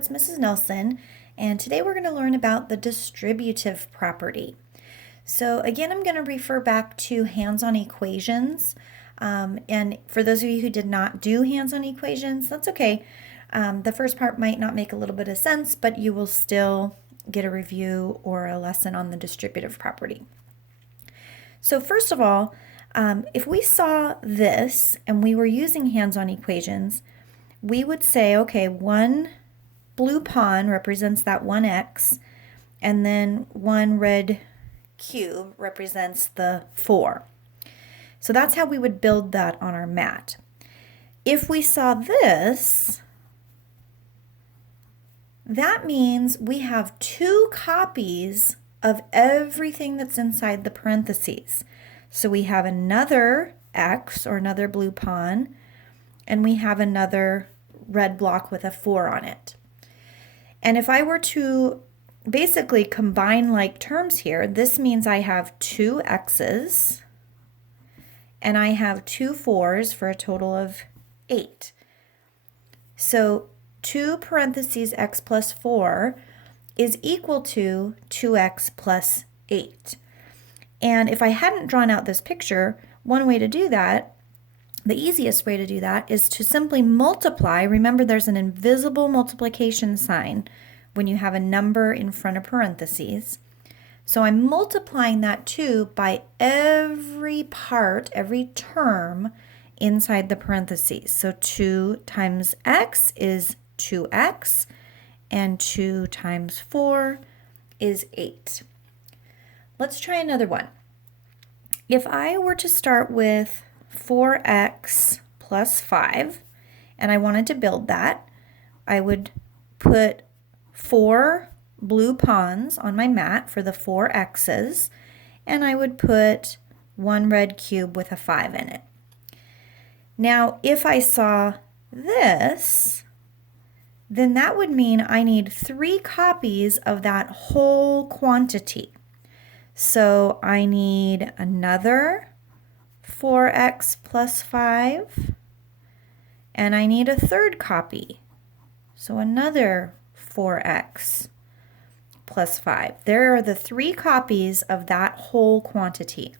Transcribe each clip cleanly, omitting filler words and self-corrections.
it's Mrs. Nelson, and today we're going to learn about the distributive property. So again, I'm going to refer back to hands-on equations, and for those of you who did not do hands-on equations, that's okay. The first part might not make a little bit of sense, but you will still get a review or a lesson on the distributive property. So first of all, if we saw this and we were using hands-on equations, we would say, okay, one blue pawn represents that 1x, and then one red cube represents the 4. So that's how we would build that on our mat. If we saw this, that means we have 2 copies of everything that's inside the parentheses. So we have another x, or another blue pawn, and we have another red block with a 4 on it. And if I were to basically combine like terms here, this means I have 2 x's and I have 2 4's for a total of 8. So 2 parentheses x plus 4 is equal to 2x plus 8. And if I hadn't drawn out this picture, one way to do that, the easiest way to do that, is to simply multiply. Remember, there's an invisible multiplication sign when you have a number in front of parentheses. So I'm multiplying that 2 by every part, every term inside the parentheses. So 2 times x is 2x, and 2 times 4 is 8. Let's try another one. If I were to start with 4x plus 5, and I wanted to build that, I would put 4 blue pawns on my mat for the 4 x's, and I would put 1 red cube with a 5 in it. Now, if I saw this, then that would mean I need 3 copies of that whole quantity. So I need another 4x plus 5, and I need a third copy. So another 4x plus 5. There are the 3 copies of that whole quantity.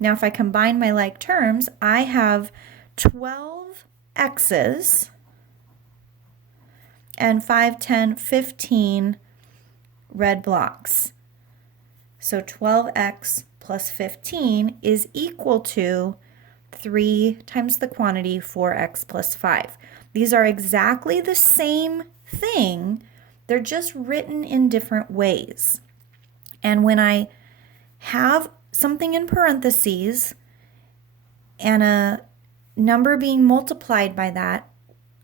Now if I combine my like terms, I have 12 x's and 5, 10, 15 red blocks. So 12x plus 15 is equal to 3 times the quantity 4x plus 5. These are exactly the same thing, they're just written in different ways. And when I have something in parentheses and a number being multiplied by that,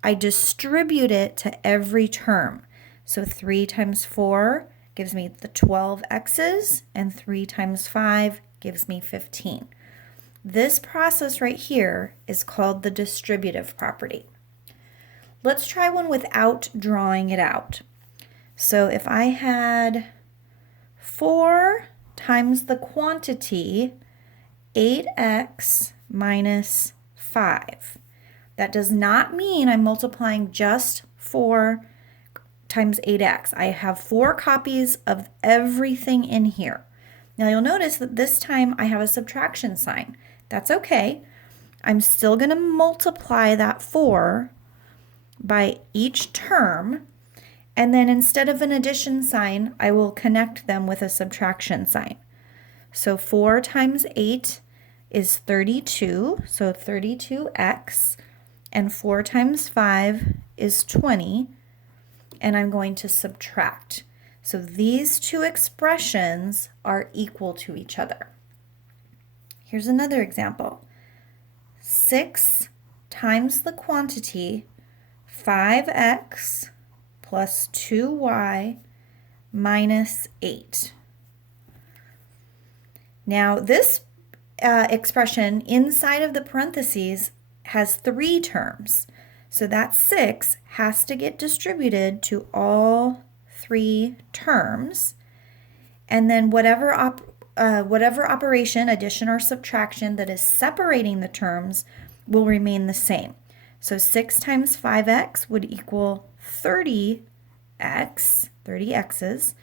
I distribute it to every term. So 3 times 4 gives me the 12 x's, and 3 times 5 gives me 15. This process right here is called the distributive property. Let's try one without drawing it out. So if I had 4 times the quantity 8x minus 5, that does not mean I'm multiplying just 4 times 8x. I have 4 copies of everything in here. Now you'll notice that this time I have a subtraction sign. That's okay. I'm still going to multiply that 4 by each term, and then instead of an addition sign, I will connect them with a subtraction sign. So 4 times 8 is 32, so 32x, and 4 times 5 is 20, and I'm going to subtract. So these 2 expressions are equal to each other. Here's another example. 6 times the quantity 5x plus 2y minus 8. Now this expression inside of the parentheses has 3 terms. So that 6 has to get distributed to all 3 terms. And then whatever operation, addition or subtraction, that is separating the terms will remain the same. So 6 times 5x would equal 30 x, 30x's.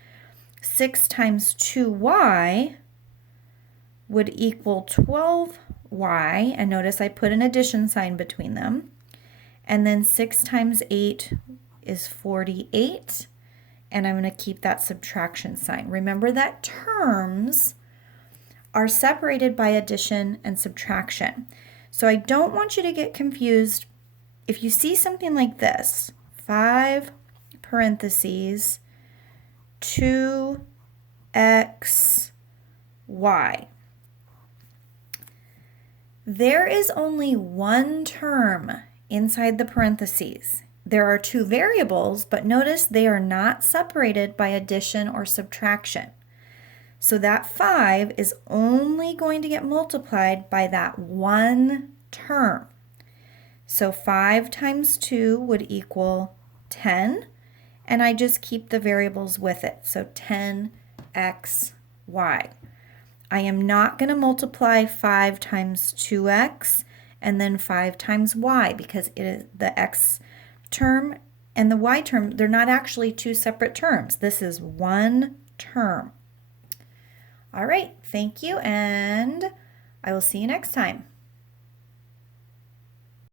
6 times 2y would equal 12y. And notice I put an addition sign between them. And then 6 times 8 is 48. And I'm going to keep that subtraction sign. Remember that terms are separated by addition and subtraction. So I don't want you to get confused. If you see something like this, 5 parentheses 2x y. There is only one term inside the parentheses. There are two variables, but notice they are not separated by addition or subtraction. So that 5 is only going to get multiplied by that one term. So 5 times 2 would equal 10, and I just keep the variables with it. So 10xy. I am not going to multiply 5 times 2x and then 5 times y because it is the x term and the y term, they're not actually two separate terms. This is one term. All right, thank you, and I will see you next time.